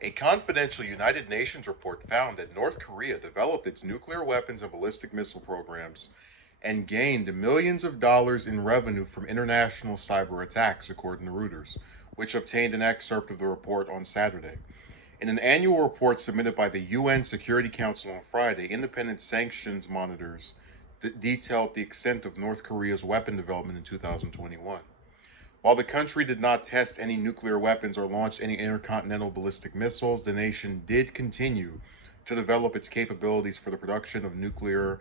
A confidential United Nations report found that North Korea developed its nuclear weapons and ballistic missile programs and gained millions of dollars in revenue from international cyber attacks, according to Reuters, which obtained an excerpt of the report on Saturday. In an annual report submitted by the UN Security Council on Friday, independent sanctions monitors detailed the extent of North Korea's weapon development in 2021. While the country did not test any nuclear weapons or launch any intercontinental ballistic missiles, the nation did continue to develop its capabilities for the production of nuclear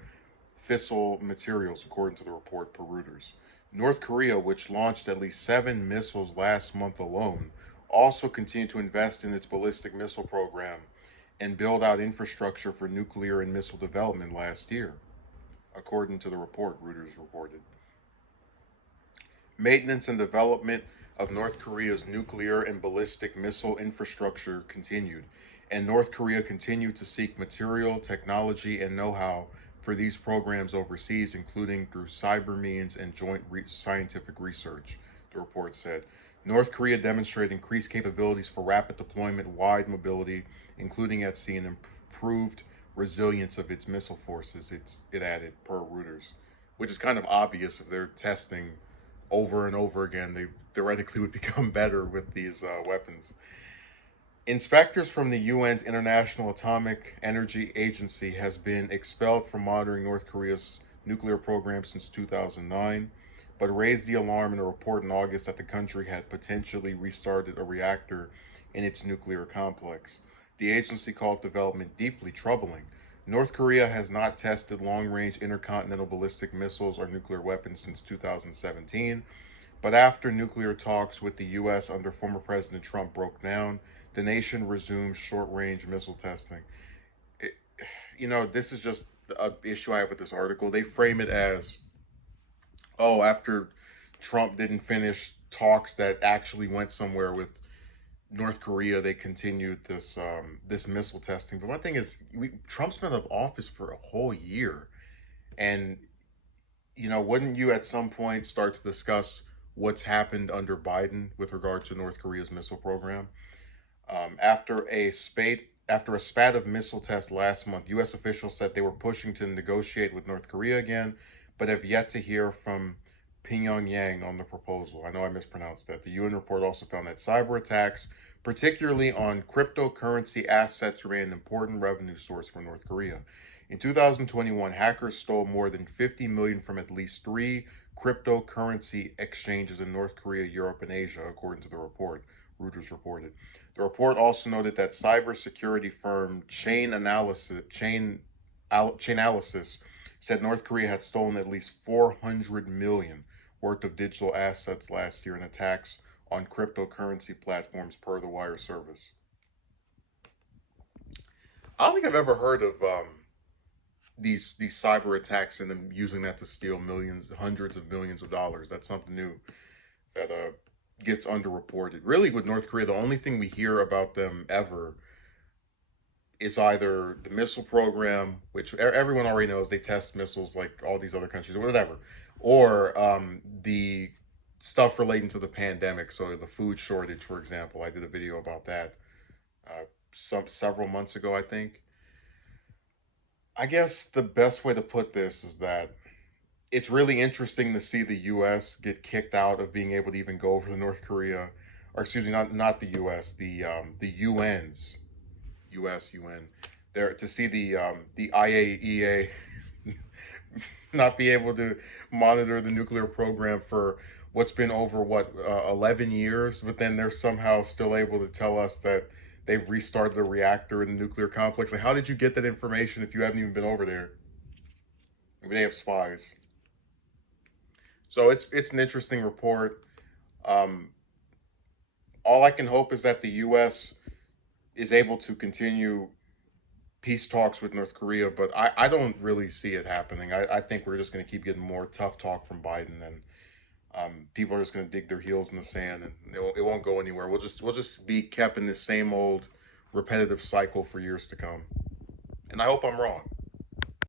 fissile materials, according to the report per Reuters. North Korea, which launched at least 7 missiles last month alone, also continued to invest in its ballistic missile program and build out infrastructure for nuclear and missile development last year, according to the report, Reuters reported. Maintenance and development of North Korea's nuclear and ballistic missile infrastructure continued, and North Korea continued to seek material, technology, and know how for these programs overseas, including through cyber means and joint scientific research, the report said. North Korea demonstrated increased capabilities for rapid deployment, wide mobility, including at sea, and improved resilience of its missile forces, it added, per Reuters, which is kind of obvious if they're testing over and over again. They theoretically would become better with these weapons. Inspectors from the UN's International Atomic Energy Agency has been expelled from monitoring North Korea's nuclear program since 2009, but raised the alarm in a report in August that the country had potentially restarted a reactor in its nuclear complex. The agency called development deeply troubling. North Korea has not tested long-range intercontinental ballistic missiles or nuclear weapons since 2017, but after nuclear talks with the U.S. under former President Trump broke down, the nation resumed short-range missile testing. It, this is just an issue I have with this article. They frame it as, oh, after Trump didn't finish talks that actually went somewhere with North Korea, they continued this missile testing. But one thing is, Trump's been out of office for a whole year, and wouldn't you at some point start to discuss what's happened under Biden with regard to North Korea's missile program? After a spat of missile tests last month, U.S. officials said they were pushing to negotiate with North Korea again, but have yet to hear from Pyongyang on the proposal. I know I mispronounced that. The UN report also found that cyber attacks, particularly on cryptocurrency assets, remain an important revenue source for North Korea. In 2021, hackers stole more than 50 million from at least 3 cryptocurrency exchanges in North Korea, Europe, and Asia, according to the report, Reuters reported. The report also noted that cybersecurity firm Chainalysis said North Korea had stolen at least 400 million worth of digital assets last year in attacks on cryptocurrency platforms, per the Wire service. I don't think I've ever heard of these cyber attacks and them using that to steal millions, hundreds of millions of dollars. That's something new that gets underreported. Really, with North Korea, the only thing we hear about them ever is either the missile program, which everyone already knows they test missiles like all these other countries or whatever, or the stuff relating to the pandemic. So the food shortage, for example, I did a video about that several months ago, I think. I guess the best way to put this is that it's really interesting to see the U.S. get kicked out of being able to even go over to North Korea, or excuse me, not the U.S., the UN's U.S. UN, there to see the IAEA not be able to monitor the nuclear program for what's been over 11 years, but then they're somehow still able to tell us that they've restarted a reactor in the nuclear complex. Like, how did you get that information if you haven't even been over there? Maybe they have spies. So it's an interesting report. Um, all I can hope is that the U.S. is able to continue peace talks with North Korea, but I don't really see it happening. I think we're just going to keep getting more tough talk from Biden, and people are just going to dig their heels in the sand, and it won't go anywhere. We'll just be kept in this same old repetitive cycle for years to come. And I hope I'm wrong.